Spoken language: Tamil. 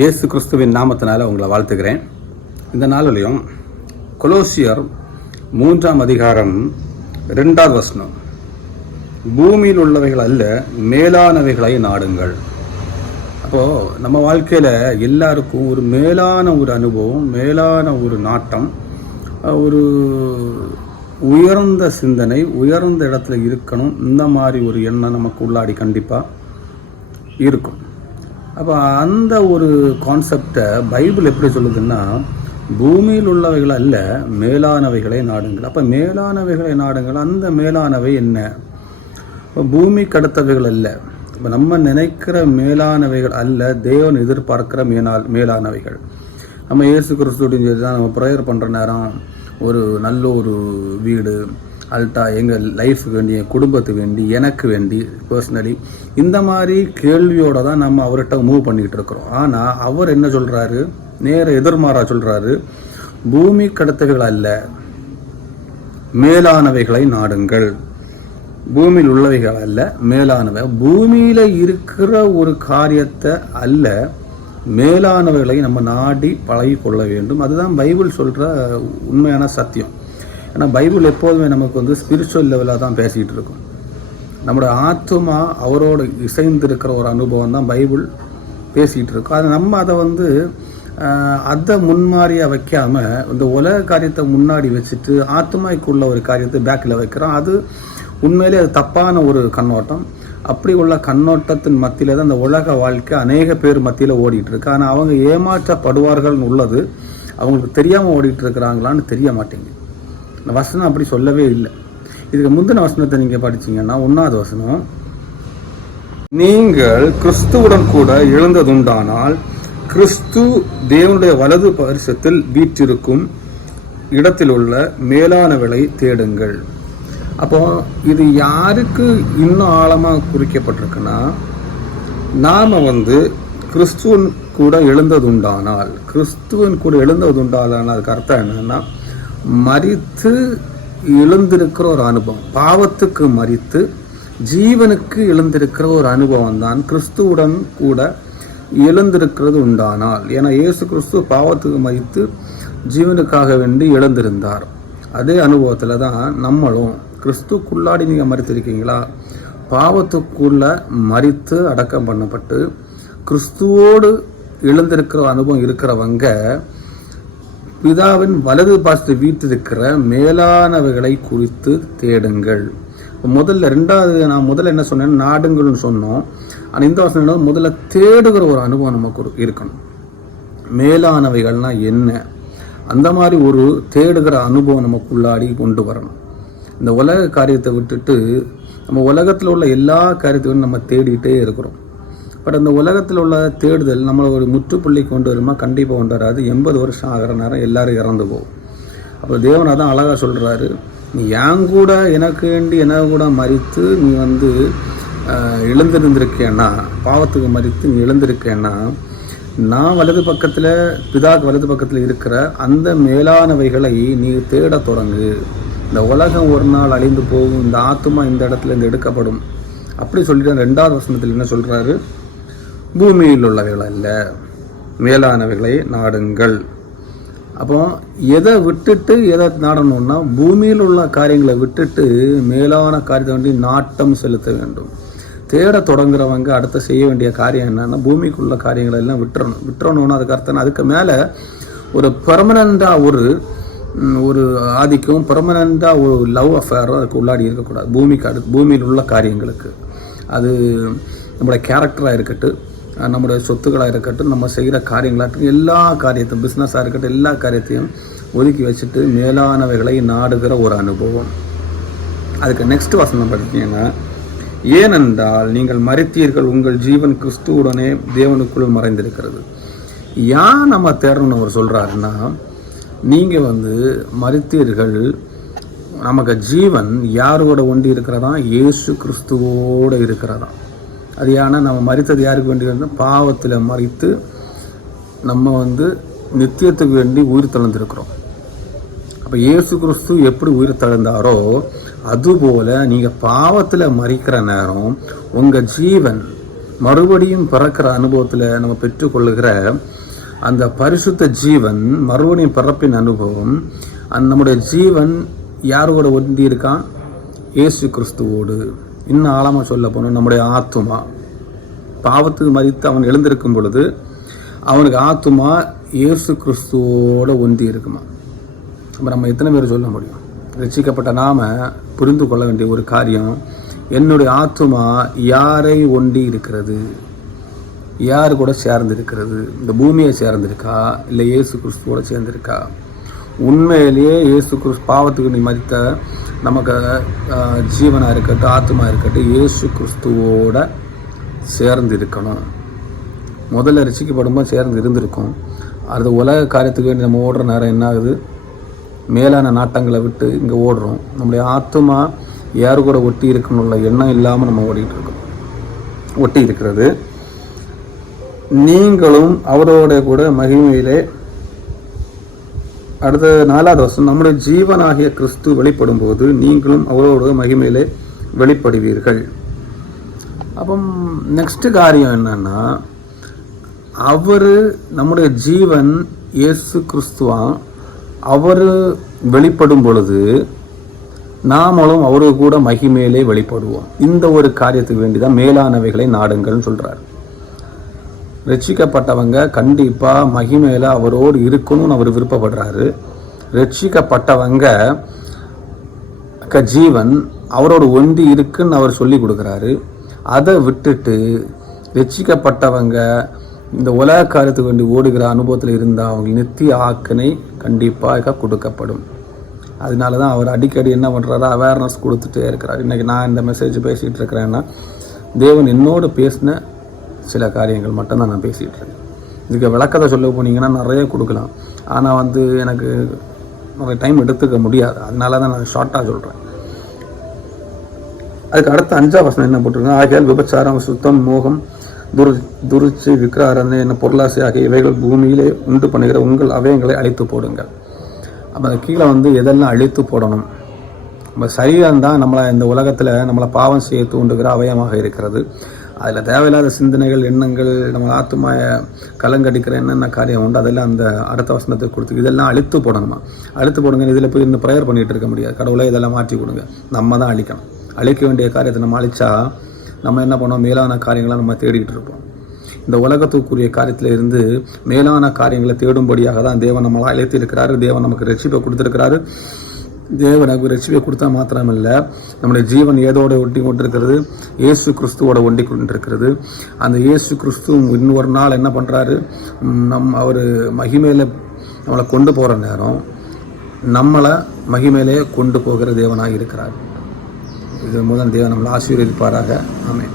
இயேசு கிறிஸ்துவின் நாமத்தினால உங்களை வாழ்த்துக்கிறேன். இந்த நாளிலையும் கொலோசியர் 3ஆம் அதிகாரம் 2வது வசனம், பூமியில் உள்ளவைகள் அல்ல மேலானவைகளை நாடுங்கள். அப்போது நம்ம வாழ்க்கையில் எல்லாருக்கும் ஒரு மேலான ஒரு அனுபவம், மேலான ஒரு நாட்டம், ஒரு உயர்ந்த சிந்தனை, உயர்ந்த இடத்துல இருக்கணும். இந்த மாதிரி ஒரு எண்ணம் நமக்கு உள்ளாடி கண்டிப்பாக இருக்கும். அப்போ அந்த ஒரு கான்செப்டை பைபிள் எப்படி சொல்லுதுன்னா, பூமியில் உள்ளவைகள் அல்ல மேலானவைகளை நாடுங்கள். அப்போ மேலானவைகளை நாடுங்கள். அந்த மேலானவை என்ன? இப்போ பூமிக்கு அடுத்தவைகள் அல்ல, இப்போ நம்ம நினைக்கிற மேலானவைகள் அல்ல, தேவன் எதிர்பார்க்கிற மேலானவைகள். நம்ம இயேசு கிறிஸ்துவின் சொல்லி தான் நம்ம ப்ரேயர் பண்ணுற நேரம் ஒரு நல்ல ஒரு வீடு, அல்ட்டா, எங்கள் லைஃபுக்கு வேண்டி, என் குடும்பத்துக்கு வேண்டி, எனக்கு வேண்டி பர்சனலி, இந்த மாதிரி கேள்வியோடு தான் நம்ம அவர்கிட்ட மூவ் பண்ணிக்கிட்டு இருக்கிறோம். ஆனால் அவர் என்ன சொல்கிறாரு? நேர எதிர்மாறா சொல்கிறாரு, பூமி கடத்தவைகள் அல்ல மேலானவைகளை நாடுங்கள். பூமியில் உள்ளவைகள் அல்ல மேலானவை. பூமியில் இருக்கிற ஒரு காரியத்தை அல்ல, மேலானவைகளை நம்ம நாடி பழகி கொள்ள வேண்டும். அதுதான் பைபிள் சொல்கிற உண்மையான சத்தியம். ஏன்னா பைபிள் எப்போதுமே நமக்கு ஸ்பிரிச்சுவல் லெவலாக தான் பேசிகிட்டு இருக்கும். நம்மளோட ஆத்மா அவரோடு இசைந்திருக்கிற ஒரு அனுபவம் தான் பைபிள் பேசிகிட்டு இருக்கும். அது நம்ம அதை முன்மாதிரியாக வைக்காமல் இந்த உலக காரியத்தை முன்னாடி வச்சுட்டு ஆத்மாய்க்குள்ள ஒரு காரியத்தை பேக்கில் வைக்கிறோம். அது உண்மையிலே அது தப்பான ஒரு கண்ணோட்டம். அப்படி உள்ள கண்ணோட்டத்தின் மத்தியில் தான் அந்த உலக வாழ்க்கை அநேக பேர் மத்தியில் ஓடிட்டு இருக்கு. ஆனால் அவங்க ஏமாற்றப்படுவார்கள்னு உள்ளது அவங்களுக்கு தெரியாமல் ஓடிட்டு இருக்கிறாங்களான்னு தெரிய மாட்டேங்குது. இந்த வசனம் அப்படி சொல்லவே இல்லை. இதுக்கு முந்தின வசனத்தை நீங்கள் படிச்சீங்கன்னா 1வது வசனம், நீங்கள் கிறிஸ்துவுடன் கூட எழுந்ததுண்டானால் கிறிஸ்து தேவனுடைய வலது பரிசத்தில் வீற்றிருக்கும் இடத்தில் உள்ள மேலானவளை தேடுங்கள். அப்போ இது யாருக்கு இன்னும் ஆழமாக குறிக்கப்பட்டிருக்குன்னா, நாம கிறிஸ்துவன் கூட எழுந்ததுண்டானால், கிறிஸ்துவன் கூட எழுந்ததுண்டானால் அதுக்கு அர்த்தம் என்னன்னா, மரித்து எழுந்திருக்கிற ஒரு அனுபவம். பாவத்துக்கு மரித்து ஜீவனுக்கு எழுந்திருக்கிற ஒரு அனுபவம் தான் கிறிஸ்துவுடன் கூட எழுந்திருக்கிறது உண்டானால். ஏன்னா இயேசு கிறிஸ்து பாவத்துக்கு மரித்து ஜீவனுக்காக வேண்டி எழுந்திருந்தார். அதே அனுபவத்தில் தான் நம்மளும் கிறிஸ்துக்குள்ளாடி நீங்கள் மரித்திருக்கீங்களா? பாவத்துக்குள்ள மரித்து அடக்கம் பண்ணப்பட்டு கிறிஸ்துவோடு எழுந்திருக்கிற அனுபவம் இருக்கிறவங்க பிதாவின் வலது பாசத்தை வீட்டிருக்கிற மேலானவைகளை குறித்து தேடுங்கள். நான் முதல்ல என்ன சொன்னேன்? நாடுங்கள்னு சொன்னோம். ஆனால் இந்த வசனம் முதல்ல தேடுகிற ஒரு அனுபவம் நமக்கு இருக்கணும். மேலானவைகள்னா என்ன? அந்த மாதிரி ஒரு தேடுகிற அனுபவம் நமக்குள்ளாடி கொண்டு வரணும். இந்த உலக காரியத்தை விட்டுட்டு நம்ம உலகத்தில் உள்ள எல்லா காரியத்தையும் நம்ம தேடிகிட்டே இருக்கிறோம். பட் அந்த உலகத்தில் உள்ள தேடுதல் நம்மளை ஒரு முற்றுப்புள்ளி கொண்டு வருமா? கண்டிப்பாக கொண்டு வராது. 80 வருஷம் ஆகிற நேரம் எல்லாரும் இறந்து போகும். அப்போ தேவன் அதான் அழகாக சொல்கிறாரு, நீ என் கூட எனக்கு வேண்டி என கூட மறித்து நீ எழுந்திருந்திருக்கேன்னா, பாவத்துக்கு மறித்து நீ எழுந்திருக்கேன்னா, நான் வலது பக்கத்தில், பிதாக்கு வலது பக்கத்தில் இருக்கிற அந்த மேலானவைகளை நீ தேட தொடங்கு. இந்த உலகம் ஒரு நாள் அழிந்து போகும், இந்த ஆத்மா இந்த இடத்துல இருந்து எடுக்கப்படும். அப்படி சொல்லிட்டு 2வது வசனத்தில் என்ன சொல்கிறாரு? பூமியில் உள்ளவைகள் அல்ல மேலானவைகளை நாடுங்கள். அப்போ எதை விட்டுட்டு எதை நாடணும்னா, பூமியில் உள்ள காரியங்களை விட்டுட்டு மேலான காரியத்தை வேண்டி நாட்டம் செலுத்த வேண்டும். தேட தொடங்குறவங்க அடுத்த செய்ய வேண்டிய காரியம் என்னன்னா, பூமிக்குள்ள காரியங்களை எல்லாம் விட்டுறணும்னா அதுக்கு அர்த்தம் அதுக்கு மேலே ஒரு பெர்மனண்டாக ஒரு ஆதிக்கம், பெர்மனண்டாக ஒரு லவ் அஃபேரும் அதுக்கு உள்ளாடி இருக்கக்கூடாது. பூமியில் உள்ள காரியங்களுக்கு அது நம்மளுடைய கேரக்டராக இருக்கட்டும், நம்முடைய சொத்துக்களாக இருக்கட்டும், நம்ம செய்கிற காரியங்களாகட்டும், எல்லா காரியத்தையும், பிஸ்னஸாக இருக்கட்டும், எல்லா காரியத்தையும் ஒதுக்கி வச்சுட்டு மேலானவைகளை நாடுகிற ஒரு அனுபவம். அதுக்கு நெக்ஸ்ட் வசனம் படித்தீங்கன்னா, ஏனென்றால் நீங்கள் மரித்தீர்கள், உங்கள் ஜீவன் கிறிஸ்துவுடனே தேவனுக்குள் மறைந்திருக்கிறது. ஏன் நம்ம தேடணும்னு அவர் சொல்கிறாருன்னா, நீங்கள் மரித்தீர்கள், நமக்கு ஜீவன் யாரோட ஒண்டி இருக்கிறதா? இயேசு கிறிஸ்துவோடு இருக்கிறதா. அது ஏன்னா நம்ம மரித்தது யாருக்கு வேண்டி இருந்தால், பாவத்தில் மறித்து நம்ம நித்தியத்துக்கு வேண்டி உயிர் தழுந்திருக்கிறோம். அப்போ இயேசு கிறிஸ்து எப்படி உயிர் தழுந்தாரோ அதுபோல் நீங்கள் பாவத்தில் மறிக்கிற நேரம் உங்கள் ஜீவன் மறுபடியும் பிறக்கிற அனுபவத்தில் நம்ம பெற்றுக்கொள்ளுகிற அந்த பரிசுத்த ஜீவன், மறுபடியும் பிறப்பின் அனுபவம், நம்முடைய ஜீவன் யாரோட ஒன்றி இருக்கான்? இயேசு கிறிஸ்துவோடு. இன்னும் ஆழமாக சொல்ல போனோம், நம்முடைய ஆத்துமா பாவத்துக்கு மரித்து அவன் எழுந்திருக்கும் பொழுது அவனுக்கு ஆத்துமா இயேசு கிறிஸ்துவோட ஒன்றி இருக்குமா. அப்போ நம்ம எத்தனை பேர் சொல்ல முடியும்? ரட்சிக்கப்பட்ட நாம புரிந்து கொள்ள வேண்டிய ஒரு காரியம், என்னுடைய ஆத்துமா யாரை ஒண்டி இருக்கிறது, யார் கூட சேர்ந்து இருக்கிறது? இந்த பூமியை சேர்ந்திருக்கா, இல்லை இயேசு கிறிஸ்துவோட சேர்ந்திருக்கா? உண்மையிலேயே இயேசு கிறிஸ்து பாவத்துக்கு நீ மதித்த நமக்கு ஜீவனாக இருக்கட்டும், ஆத்மா இருக்கட்டும், இயேசு கிறிஸ்துவோட சேர்ந்து இருக்கணும். முதல்ல ரசிக்கப்படும்போது சேர்ந்து இருந்திருக்கும். அது உலக காரியத்துக்கு வேண்டி நம்ம ஓடுற நேரம் என்ன ஆகுது? மேலான நாட்டங்களை விட்டு இங்கே ஓடுறோம். நம்முடைய ஆத்மா யாரு கூட ஒட்டி இருக்கணும்ல எண்ணம் இல்லாமல் நம்ம ஓடிட்டு இருக்கோம். ஒட்டி இருக்கிறது. நீங்களும் அவரோட கூட மகிமையிலே, அடுத்த 4வது வசனம், நம்முடைய ஜீவனாகிய கிறிஸ்து வெளிப்படும் போது நீங்களும் அவரோட மகிமையிலே வெளிப்படுவீர்கள். அப்போ நெக்ஸ்ட் காரியம் என்னன்னா, அவரு நம்முடைய ஜீவன் இயேசு கிறிஸ்துவான், அவர் வெளிப்படும் பொழுது நாமளும் அவரு கூட மகிமையிலே வெளிப்படுவோம். இந்த ஒரு காரியத்துக்கு வேண்டிதான் மேலானவைகளை நாடுங்கள்னு சொல்றாரு. ரட்சிக்கப்பட்டவங்க கண்டிப்பா மகிமையில அவரோடு இருக்கணும்னு அவர் விருப்பப்படுறாரு. ரட்சிக்கப்பட்டவங்க ஜீவன் அவரோடு ஒன்றி இருக்குன்னு அவர் சொல்லி கொடுக்குறாரு. அதை விட்டுட்டு ரட்சிக்கப்பட்டவங்க இந்த உலக காரியத்துக்கு வேண்டி ஓடுகிற அனுபவத்தில் இருந்தால் அவங்க நித்திய ஆக்கினை கண்டிப்பாக கொடுக்கப்படும். அதனால தான் அவர் அடிக்கடி என்ன பண்ணுறாரு, அவேர்னஸ் கொடுத்துட்டே இருக்கிறார். இன்றைக்கி நான் இந்த மெசேஜ் பேசிகிட்டு இருக்கிறேன்னா தேவன் என்னோடு பேசின சில காரியங்கள் மட்டும்தான் நான் பேசிகிட்டு இருக்கேன். இதுக்கு விளக்கத்தை சொல்ல போனீங்கன்னா நிறைய கொடுக்கலாம். ஆனால் எனக்கு நிறைய டைம் எடுத்துக்க முடியாது. அதனால தான் நான் ஷார்ட்டாக சொல்கிறேன். அதுக்கு அடுத்த 5ஆம் வசனம் என்ன போட்டிருக்கேன்? ஆகையால் விபச்சாரம், சுத்தம், மோகம், துருச்சி, விக்கிராராதனை என்ன பொருளாசை ஆகிய இவைகள் பூமியிலே உண்டு பண்ணுகிற உங்கள் அவயங்களை அழித்து போடுங்கள். அப்போ அந்த கீழே எதெல்லாம் அழித்து போடணும்? நம்ம சரீரம் தான் நம்மளை இந்த உலகத்தில் நம்மளை பாவம் செய்ய தூண்டுகிற அவயமாக இருக்கிறது. அதில் தேவையில்லாத சிந்தனைகள், எண்ணங்கள், நம்ம ஆத்துமாய கலங்கடிக்கிற என்னென்ன காரியம் உண்டு அதெல்லாம் அந்த அடுத்த வசனத்தை கொடுத்து இதெல்லாம் அழித்து போடணுமா? அழித்து போடுங்க. இதில் போய் இன்னும் ப்ரேயர் பண்ணிகிட்டு இருக்க முடியாது. கடவுளை இதெல்லாம் மாற்றி கொடுங்க. நம்ம தான் அழிக்கணும். அழிக்க வேண்டிய காரியத்தை நம்ம அழிச்சா நம்ம என்ன பண்ணோம்? மேலான காரியங்களை நம்ம தேடிக்கிட்டு இருப்போம். இந்த உலகத்துக்குரிய காரியத்தில் இருந்து மேலான காரியங்களை தேடும்படியாக தான் தேவன் நம்மளை அழைத்து இருக்கிறாரு. தேவன் நமக்கு ரட்சிப்பை கொடுத்துருக்கிறாரு. தேவனுக்கு ரட்சிப்பை கொடுத்தா மாத்திரமில்லை, நம்முடைய ஜீவன் ஏதோட ஒட்டி கொண்டிருக்கிறது? இயேசு கிறிஸ்துவோட ஒட்டி கொண்டிருக்கிறது. அந்த இயேசு கிறிஸ்து இன்னொரு நாள் என்ன பண்ணுறாரு? அவர் மகிமையில் நம்மளை கொண்டு போகிற நேரம் நம்மளை மகிமையிலே கொண்டு போகிற தேவனாக இருக்கிறார். இது மூலம் தேவன் நம்மளை ஆசீர்வதிப்பாராக. ஆமென்.